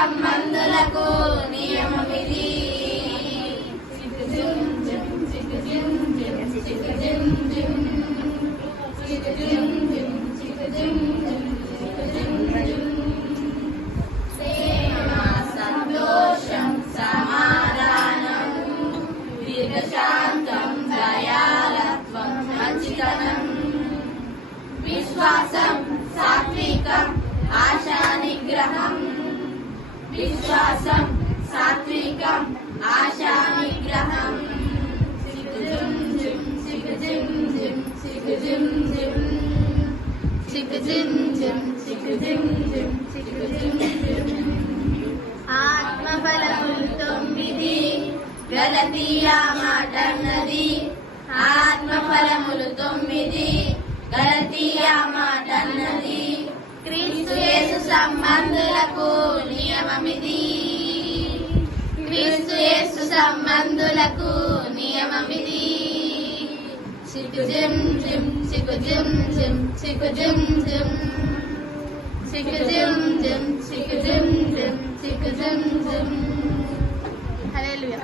సంబంధులకు నియమమిది. సంతోషం, సమాధానం, దీర్ఘశాంతం, దయాలత్వం, మంచితనం, విశ్వాసం, సాత్వికం, ఆశా నిగ్రహం. విశ్వాసం, సాత్వికం, ఆశా నిగ్రహం. ఆత్మఫలములు 9 గలతీయ మాటన్నది. ఆత్మఫలములు 9 గలతీయ మాటన్నది. క్రీస్తు యేసు సంబంధులకు నియమమిది. క్రీస్తు యేసు సంబంధులకు నియమమిది. సికుజిం జిం సికుజిం జిం సికుజిం జిం సికుజిం జిం సికుజిం జిం సికుజిం జిం. హల్లెలూయా.